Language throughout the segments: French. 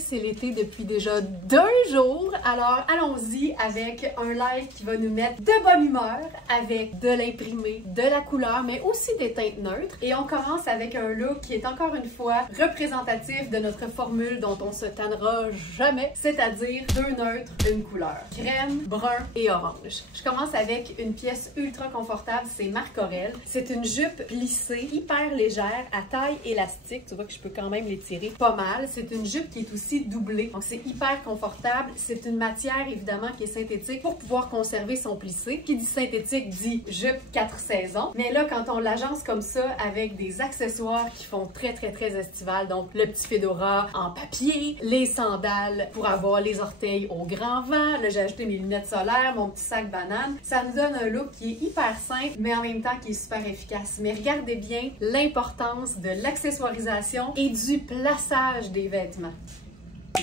c'est l'été depuis déjà 2 jours. Alors allons-y avec un live qui va nous mettre de bonne humeur avec de l'imprimé, de la couleur, mais aussi des teintes neutres. Et on commence avec un look qui est encore une fois représentatif de notre formule dont on se tannera jamais, c'est-à-dire 2 neutres, une couleur. Crème, brun et orange. Je commence avec une pièce ultra confortable, c'est Marc Aurèle. C'est une jupe plissée, hyper légère, à taille élastique. Tu vois que je peux quand même l'étirer pas mal. C'est une jupe qui est aussi doublée, donc c'est hyper confortable. C'est une matière évidemment qui est synthétique pour pouvoir conserver son plissé. Qui dit synthétique dit jupe 4 saisons. Mais là, quand on l'agence comme ça avec des accessoires qui font très estival, donc le petit fedora en papier, les sandales pour avoir les orteils au grand vent, là j'ai ajouté mes lunettes solaires, mon petit sac banane, ça nous donne un look qui est hyper simple mais en même temps qui est super efficace. Mais regardez bien l'importance de l'accessoirisation et du plaçage des vêtements.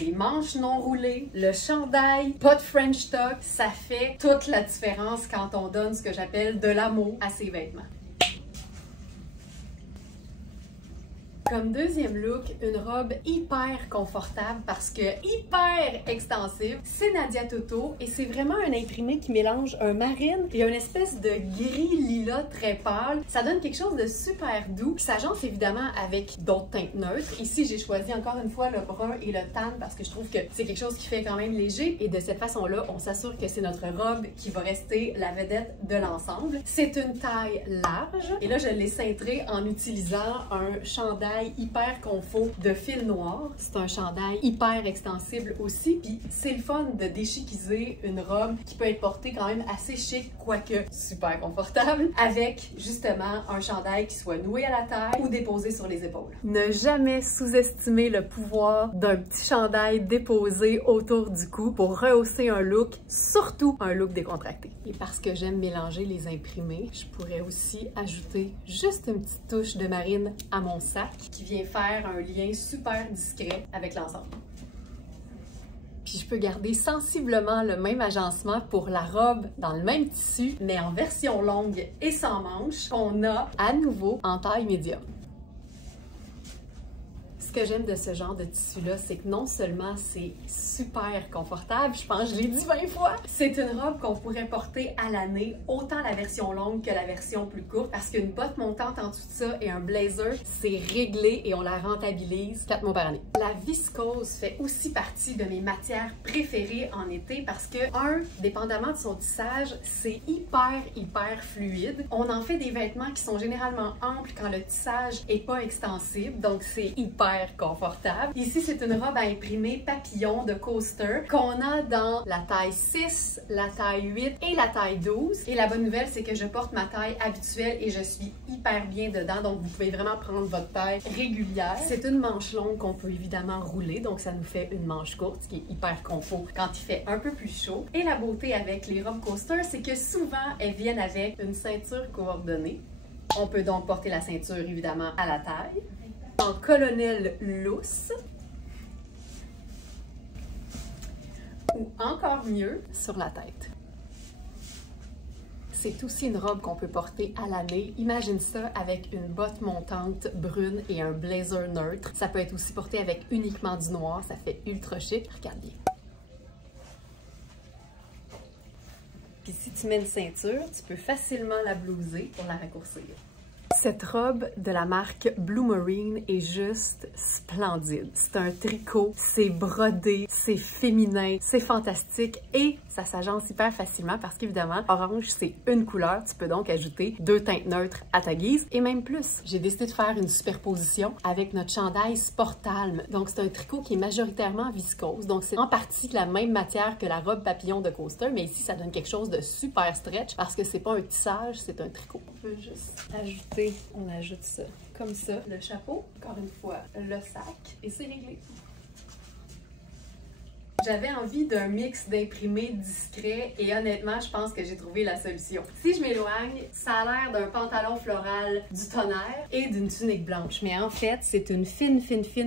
Les manches non roulées, le chandail, pas de French tuck, ça fait toute la différence quand on donne ce que j'appelle de l'amour à ses vêtements. Comme deuxième look, une robe hyper confortable parce que hyper extensive. C'est Nadia Toto et c'est vraiment un imprimé qui mélange un marine et une espèce de gris lilas très pâle. Ça donne quelque chose de super doux qui s'agence évidemment avec d'autres teintes neutres. Ici, j'ai choisi encore une fois le brun et le tan parce que je trouve que c'est quelque chose qui fait quand même léger et de cette façon-là, on s'assure que c'est notre robe qui va rester la vedette de l'ensemble. C'est une taille large et là, je l'ai cintrée en utilisant un chandail hyper confort de fil noir. C'est un chandail hyper extensible aussi, puis c'est le fun de déchiquiser une robe qui peut être portée quand même assez chic, quoique super confortable, avec justement un chandail qui soit noué à la taille ou déposé sur les épaules. Ne jamais sous-estimer le pouvoir d'un petit chandail déposé autour du cou pour rehausser un look, surtout un look décontracté. Et parce que j'aime mélanger les imprimés, je pourrais aussi ajouter juste une petite touche de marine à mon sac qui vient faire un lien super discret avec l'ensemble. Puis je peux garder sensiblement le même agencement pour la robe dans le même tissu, mais en version longue et sans manches, qu'on a à nouveau en taille médium. Ce que j'aime de ce genre de tissu-là, c'est que non seulement c'est super confortable, je pense que je l'ai dit 20 fois, c'est une robe qu'on pourrait porter à l'année, autant la version longue que la version plus courte, parce qu'une botte montante en dessous de ça et un blazer, c'est réglé et on la rentabilise 4 mois par année. La viscose fait aussi partie de mes matières préférées en été parce que, dépendamment de son tissage, c'est hyper fluide. On en fait des vêtements qui sont généralement amples quand le tissage est pas extensible, donc c'est hyper confortable. Ici, c'est une robe à imprimer papillon de coaster qu'on a dans la taille 6, la taille 8 et la taille 12. Et la bonne nouvelle, c'est que je porte ma taille habituelle et je suis hyper bien dedans, donc vous pouvez vraiment prendre votre taille régulière. C'est une manche longue qu'on peut évidemment rouler, donc ça nous fait une manche courte, ce qui est hyper confort quand il fait un peu plus chaud. Et la beauté avec les robes coaster, c'est que souvent, elles viennent avec une ceinture coordonnée. On peut donc porter la ceinture évidemment à la taille, en colonel lousse, ou encore mieux, sur la tête. C'est aussi une robe qu'on peut porter à l'année. Imagine ça avec une botte montante brune et un blazer neutre. Ça peut être aussi porté avec uniquement du noir, ça fait ultra chic. Regarde bien. Puis si tu mets une ceinture, tu peux facilement la blouser pour la raccourcir. Cette robe de la marque Blue Marine est juste splendide. C'est un tricot, c'est brodé, c'est féminin, c'est fantastique et ça s'agence hyper facilement parce qu'évidemment, orange, c'est une couleur. Tu peux donc ajouter 2 teintes neutres à ta guise et même plus. J'ai décidé de faire une superposition avec notre chandail Sportalm. Donc, c'est un tricot qui est majoritairement viscose. Donc, c'est en partie la même matière que la robe papillon de coaster, mais ici, ça donne quelque chose de super stretch parce que c'est pas un tissage, c'est un tricot. On peut juste ajouter, on ajoute ça comme ça, le chapeau, encore une fois, le sac et c'est réglé. J'avais envie d'un mix d'imprimés discret et honnêtement, je pense que j'ai trouvé la solution. Si je m'éloigne, ça a l'air d'un pantalon floral du tonnerre et d'une tunique blanche. Mais en fait, c'est une fine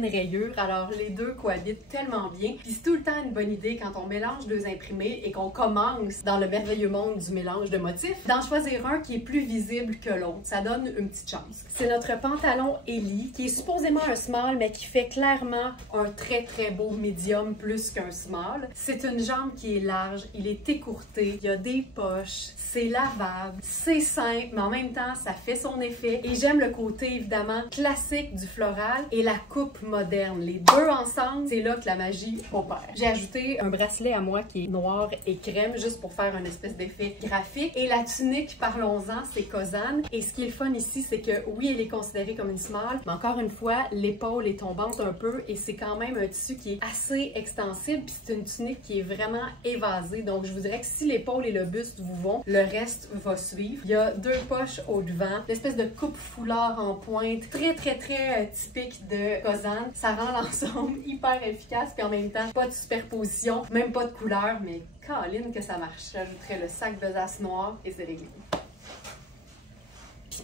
rayure, alors les deux cohabitent tellement bien. Puis c'est tout le temps une bonne idée quand on mélange deux imprimés et qu'on commence dans le merveilleux monde du mélange de motifs, d'en choisir un qui est plus visible que l'autre. Ça donne une petite chance. C'est notre pantalon Ellie, qui est supposément un small, mais qui fait clairement un très beau medium plus qu'un small. C'est une jambe qui est large, il est écourté, il y a des poches, c'est lavable, c'est simple, mais en même temps, ça fait son effet. Et j'aime le côté, évidemment, classique du floral et la coupe moderne. Les deux ensemble, c'est là que la magie opère. J'ai ajouté un bracelet à moi qui est noir et crème, juste pour faire un espèce d'effet graphique. Et la tunique, parlons-en, c'est Kozan. Et ce qui est le fun ici, c'est que oui, elle est considérée comme une small, mais encore une fois, l'épaule est tombante un peu et c'est quand même un tissu qui est assez extensible, puis c'est une tunique qui est vraiment évasée. Donc, je vous dirais que si l'épaule et le buste vous vont, le reste va suivre. Il y a deux poches au devant, l'espèce de coupe foulard en pointe, très typique de Kozan. Ça rend l'ensemble hyper efficace, puis en même temps, pas de superposition, même pas de couleur, mais Caroline que ça marche. J'ajouterais le sac besace noir et c'est réglé.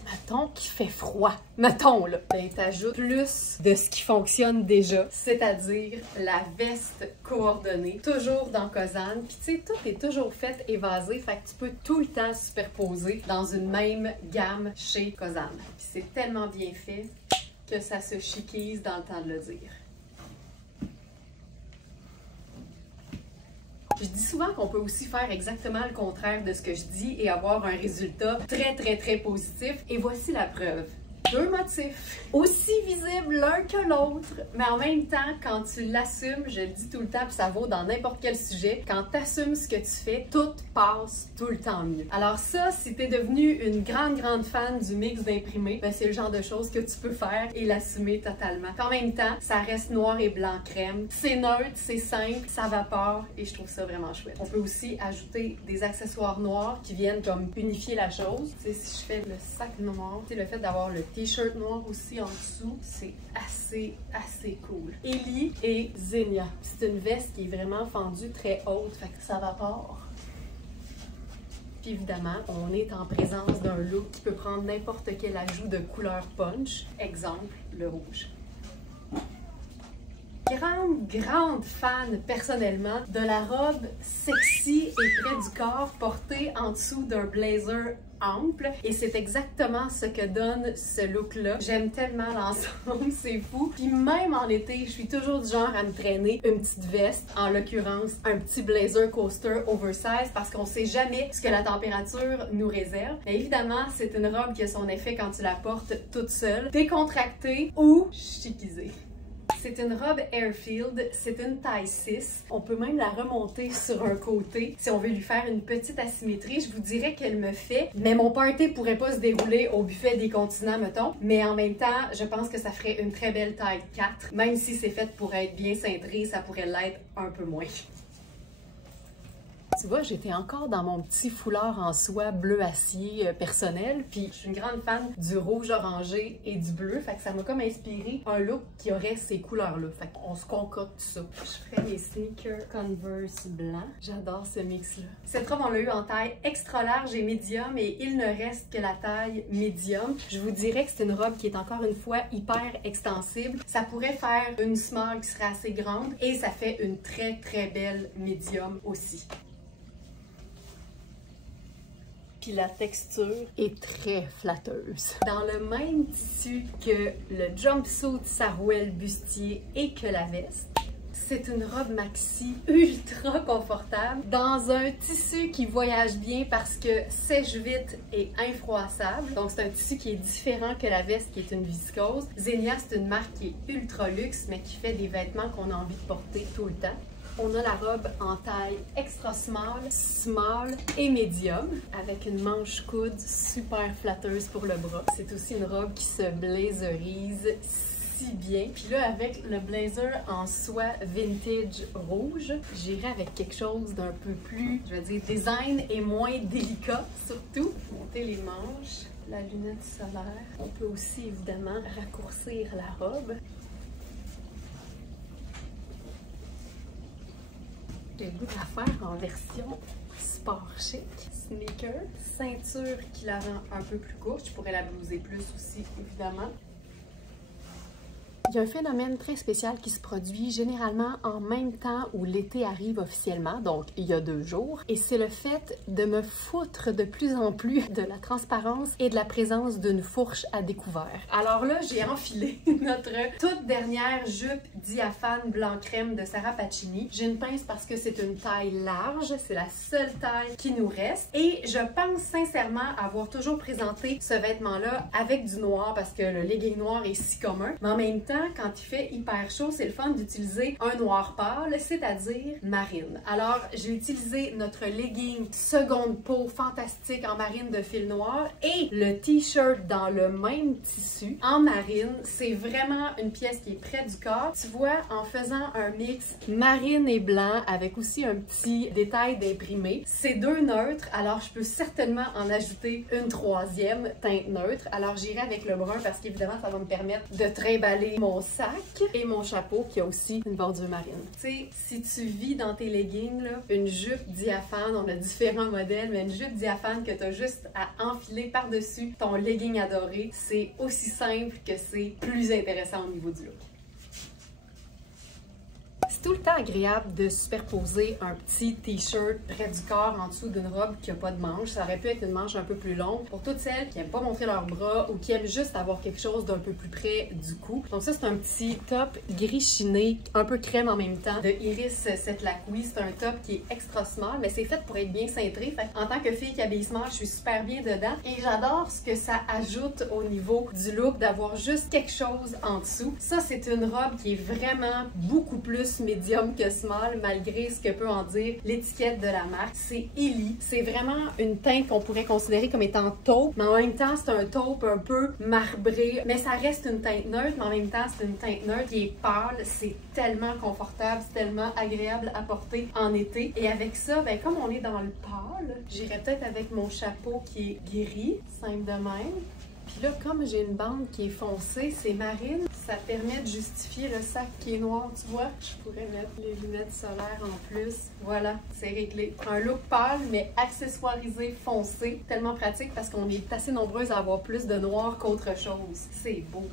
Mettons qu'il fait froid. Mettons, là. Ben, t'ajoutes plus de ce qui fonctionne déjà, c'est-à-dire la veste coordonnée, toujours dans Kozan. Puis, tu sais, tout est toujours fait évasé, fait que tu peux tout le temps superposer dans une même gamme chez Kozan. Puis, c'est tellement bien fait que ça se chiquise dans le temps de le dire. Je dis souvent qu'on peut aussi faire exactement le contraire de ce que je dis et avoir un résultat très positif. Et voici la preuve. Deux motifs, aussi visibles l'un que l'autre, mais en même temps, quand tu l'assumes, je le dis tout le temps, puis ça vaut dans n'importe quel sujet, quand tu assumes ce que tu fais, tout passe tout le temps mieux. Alors ça, si tu es devenue une grande fan du mix d'imprimés, ben c'est le genre de choses que tu peux faire et l'assumer totalement. En même temps, ça reste noir et blanc crème, c'est neutre, c'est simple, ça vapore et je trouve ça vraiment chouette. On peut aussi ajouter des accessoires noirs qui viennent comme unifier la chose. Tu sais, si je fais le sac noir, tu sais, le fait d'avoir le t-shirt noir aussi en dessous, c'est assez cool. Ellie et Xenia. C'est une veste qui est vraiment fendue très haute, fait que ça vapore. Puis évidemment, on est en présence d'un look qui peut prendre n'importe quel ajout de couleur punch. Exemple, le rouge. Grande fan personnellement de la robe sexy et près du corps portée en dessous d'un blazer ample et c'est exactement ce que donne ce look là. J'aime tellement l'ensemble, c'est fou. Puis même en été, je suis toujours du genre à me traîner une petite veste, en l'occurrence un petit blazer coaster oversize parce qu'on sait jamais ce que la température nous réserve. Mais évidemment, c'est une robe qui a son effet quand tu la portes toute seule, décontractée ou chiquisée. C'est une robe Airfield, c'est une taille 6. On peut même la remonter sur un côté si on veut lui faire une petite asymétrie. Je vous dirais qu'elle me fait, mais mon party pourrait pas se dérouler au buffet des continents, mettons. Mais en même temps, je pense que ça ferait une très belle taille 4. Même si c'est fait pour être bien cintré, ça pourrait l'être un peu moins. Tu vois, j'étais encore dans mon petit foulard en soie bleu acier personnel, puis je suis une grande fan du rouge orangé et du bleu, fait que ça m'a comme inspiré un look qui aurait ces couleurs-là. Fait qu'on se concocte ça. Je ferais mes sneakers Converse blancs. J'adore ce mix-là. Cette robe, on l'a eu en taille extra large et médium, et il ne reste que la taille médium. Je vous dirais que c'est une robe qui est encore une fois hyper extensible. Ça pourrait faire une small qui serait assez grande, et ça fait une très belle médium aussi. Puis la texture est très flatteuse. Dans le même tissu que le jumpsuit Sarouel bustier et que la veste, c'est une robe maxi ultra confortable dans un tissu qui voyage bien parce que sèche vite et infroissable. Donc c'est un tissu qui est différent que la veste qui est une viscose. Xenia, c'est une marque qui est ultra luxe mais qui fait des vêtements qu'on a envie de porter tout le temps. On a la robe en taille extra small, small et medium avec une manche coude super flatteuse pour le bras. C'est aussi une robe qui se blazerise si bien. Puis là, avec le blazer en soie vintage rouge, j'irai avec quelque chose d'un peu plus, je vais dire, design et moins délicat surtout. Monter les manches, la lunette solaire. On peut aussi évidemment raccourcir la robe. J'ai le goût de la faire en version sport chic. Sneaker, ceinture qui la rend un peu plus courte. Je pourrais la blouser plus aussi, évidemment. Il y a un phénomène très spécial qui se produit généralement en même temps où l'été arrive officiellement, donc il y a 2 jours, et c'est le fait de me foutre de plus en plus de la transparence et de la présence d'une fourche à découvert. Alors là, j'ai enfilé notre toute dernière jupe diaphane blanc crème de Sarah Pacini. J'ai une pince parce que c'est une taille large, c'est la seule taille qui nous reste, et je pense sincèrement avoir toujours présenté ce vêtement-là avec du noir parce que le legging noir est si commun, mais en même temps, quand il fait hyper chaud, c'est le fun d'utiliser un noir pâle, c'est-à-dire marine. Alors, j'ai utilisé notre legging seconde peau fantastique en marine de fil noir et le t-shirt dans le même tissu en marine. C'est vraiment une pièce qui est près du corps. Tu vois, en faisant un mix marine et blanc avec aussi un petit détail d'imprimé, c'est 2 neutres, alors je peux certainement en ajouter une 3e teinte neutre. Alors, j'irai avec le brun parce qu'évidemment, ça va me permettre de trimballer mon sac et mon chapeau qui a aussi une bordure marine. Tu sais, si tu vis dans tes leggings, là, une jupe diaphane, on a différents modèles, mais une jupe diaphane que tu as juste à enfiler par-dessus ton legging adoré, c'est aussi simple que c'est plus intéressant au niveau du look. C'est tout le temps agréable de superposer un petit t-shirt près du corps en dessous d'une robe qui n'a pas de manche. Ça aurait pu être une manche un peu plus longue pour toutes celles qui n'aiment pas montrer leurs bras ou qui aiment juste avoir quelque chose d'un peu plus près du cou. Donc ça, c'est un petit top gris chiné, un peu crème en même temps, de Iris Setlacqui. C'est un top qui est extra small, mais c'est fait pour être bien cintré. Fait en tant que fille qui habille small, je suis super bien dedans. Et j'adore ce que ça ajoute au niveau du look d'avoir juste quelque chose en dessous. Ça, c'est une robe qui est vraiment beaucoup plus médium que small, malgré ce que peut en dire l'étiquette de la marque. C'est Illy. C'est vraiment une teinte qu'on pourrait considérer comme étant taupe, mais en même temps, c'est un taupe un peu marbré. Mais ça reste une teinte neutre, mais en même temps, c'est une teinte neutre qui est pâle. C'est tellement confortable, c'est tellement agréable à porter en été. Et avec ça, ben, comme on est dans le pâle, j'irais peut-être avec mon chapeau qui est gris, simple de même. Puis là, comme j'ai une bande qui est foncée, c'est marine, ça permet de justifier le sac qui est noir, tu vois. Je pourrais mettre les lunettes solaires en plus. Voilà, c'est réglé. Un look pâle, mais accessoirisé foncé. Tellement pratique parce qu'on est assez nombreuses à avoir plus de noir qu'autre chose. C'est beau.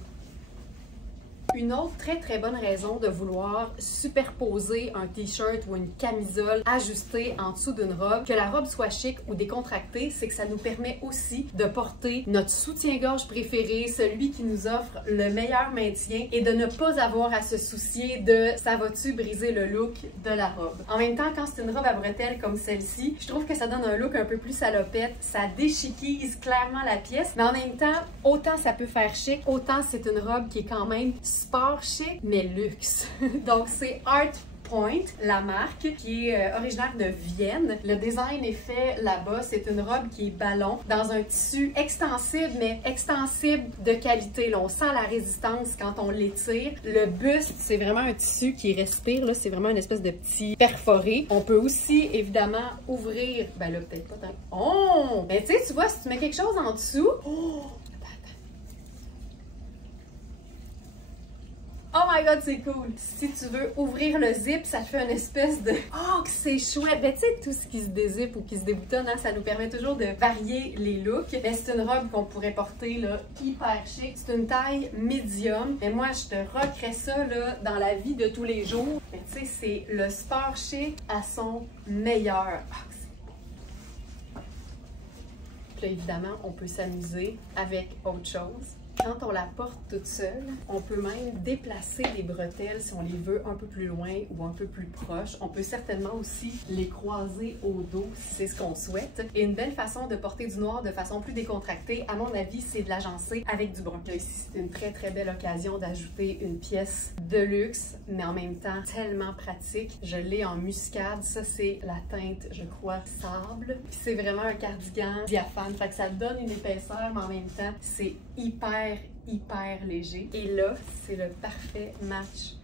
Une autre très bonne raison de vouloir superposer un t-shirt ou une camisole ajustée en dessous d'une robe, que la robe soit chic ou décontractée, c'est que ça nous permet aussi de porter notre soutien-gorge préféré, celui qui nous offre le meilleur maintien et de ne pas avoir à se soucier de ça va-tu briser le look de la robe. En même temps, quand c'est une robe à bretelles comme celle-ci, je trouve que ça donne un look un peu plus salopette, ça déchiquise clairement la pièce, mais en même temps, autant ça peut faire chic, autant c'est une robe qui est quand même sport chic, mais luxe. Donc, c'est Art Point, la marque, qui est originaire de Vienne. Le design est fait là-bas. C'est une robe qui est ballon, dans un tissu extensible, mais extensible de qualité. Là, on sent la résistance quand on l'étire. Le buste, c'est vraiment un tissu qui respire. Là, c'est vraiment une espèce de petit perforé. On peut aussi, évidemment, ouvrir... Ben là, peut-être pas tant... Oh! Ben, tu sais, tu vois, si tu mets quelque chose en dessous... Oh! Oh my god, c'est cool! Si tu veux ouvrir le zip, ça te fait une espèce de... Oh, que c'est chouette! Ben, tu sais, tout ce qui se dézippe ou qui se déboutonne, hein, ça nous permet toujours de varier les looks. Ben, c'est une robe qu'on pourrait porter, là, hyper chic. C'est une taille médium. Mais moi, je te rockerais ça, là, dans la vie de tous les jours. Ben, tu sais, c'est le sport chic à son meilleur. Oh, c'est beau! Puis là, évidemment, on peut s'amuser avec autre chose. Quand on la porte toute seule, on peut même déplacer les bretelles si on les veut un peu plus loin ou un peu plus proche. On peut certainement aussi les croiser au dos si c'est ce qu'on souhaite. Et une belle façon de porter du noir de façon plus décontractée, à mon avis, c'est de l'agencer avec du brun. Là, ici, c'est une très belle occasion d'ajouter une pièce de luxe, mais en même temps tellement pratique. Je l'ai en muscade. Ça, c'est la teinte, je crois, sable. Puis c'est vraiment un cardigan diaphane. Fait que ça donne une épaisseur, mais en même temps, c'est hyper léger. Et là, c'est le parfait match.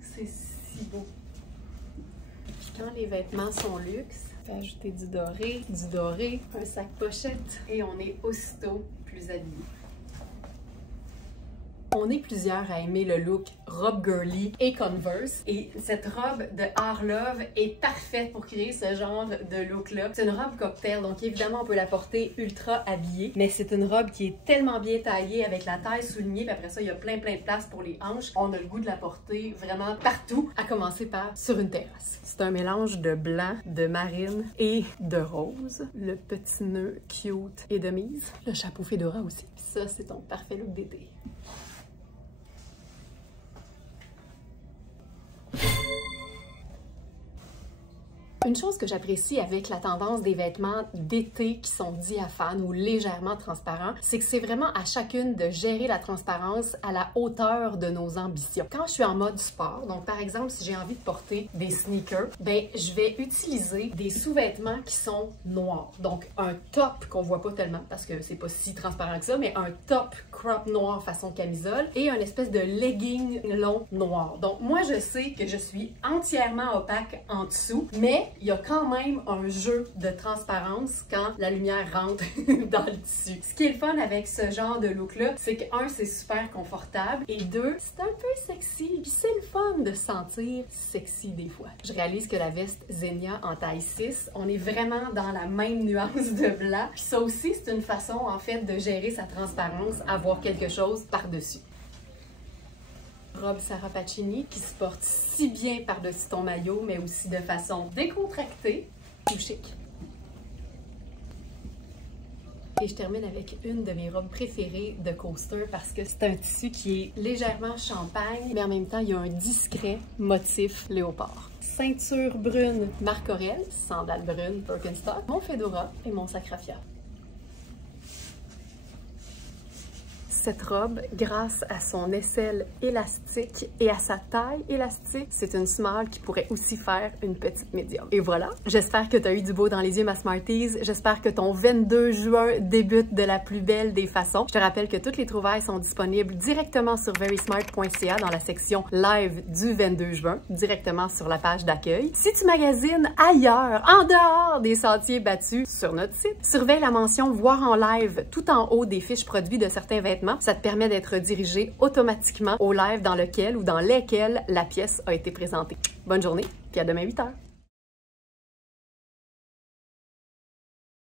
C'est si beau. Puis quand les vêtements sont luxe, on peut ajouter du doré, un sac pochette et on est aussitôt plus habillé. On est plusieurs à aimer le look robe girly et Converse et cette robe de Art Love est parfaite pour créer ce genre de look-là. C'est une robe cocktail, donc évidemment on peut la porter ultra habillée, mais c'est une robe qui est tellement bien taillée avec la taille soulignée, puis après ça il y a plein de place pour les hanches. On a le goût de la porter vraiment partout, à commencer par sur une terrasse. C'est un mélange de blanc, de marine et de rose. Le petit nœud cute et de mise. Le chapeau fedora aussi. Puis ça, c'est ton parfait look d'été. Une chose que j'apprécie avec la tendance des vêtements d'été qui sont diaphanes ou légèrement transparents, c'est que c'est vraiment à chacune de gérer la transparence à la hauteur de nos ambitions. Quand je suis en mode sport, donc par exemple si j'ai envie de porter des sneakers, ben je vais utiliser des sous-vêtements qui sont noirs. Donc un top qu'on voit pas tellement parce que c'est pas si transparent que ça, mais un top crop noir façon camisole et un espèce de legging long noir. Donc moi je sais que je suis entièrement opaque en dessous, mais il y a quand même un jeu de transparence quand la lumière rentre dans le tissu. Ce qui est le fun avec ce genre de look-là, c'est que un, c'est super confortable et deux, c'est un peu sexy. Puis c'est le fun de se sentir sexy des fois. Je réalise que la veste Zegna en taille 6, on est vraiment dans la même nuance de blanc. Puis ça aussi, c'est une façon en fait de gérer sa transparence, avoir quelque chose par-dessus. Robe Sarah Pacini qui se porte si bien par-dessus ton maillot, mais aussi de façon décontractée ou chic. Et je termine avec une de mes robes préférées de coaster parce que c'est un tissu qui est légèrement champagne, mais en même temps, il y a un discret motif léopard. Ceinture brune Marc Aurèle, sandales brunes Birkenstock, mon fedora et mon sacrafia. Cette robe, grâce à son aisselle élastique et à sa taille élastique, c'est une small qui pourrait aussi faire une petite médium. Et voilà, j'espère que tu as eu du beau dans les yeux, ma Smarties. J'espère que ton 22 juin débute de la plus belle des façons. Je te rappelle que toutes les trouvailles sont disponibles directement sur verysmart.ca dans la section live du 22 juin, directement sur la page d'accueil. Si tu magasines ailleurs, en dehors des sentiers battus sur notre site, surveille la mention voir en live tout en haut des fiches produits de certains vêtements. Ça te permet d'être dirigé automatiquement au live dans lequel ou dans lesquels la pièce a été présentée. Bonne journée, puis à demain 8h.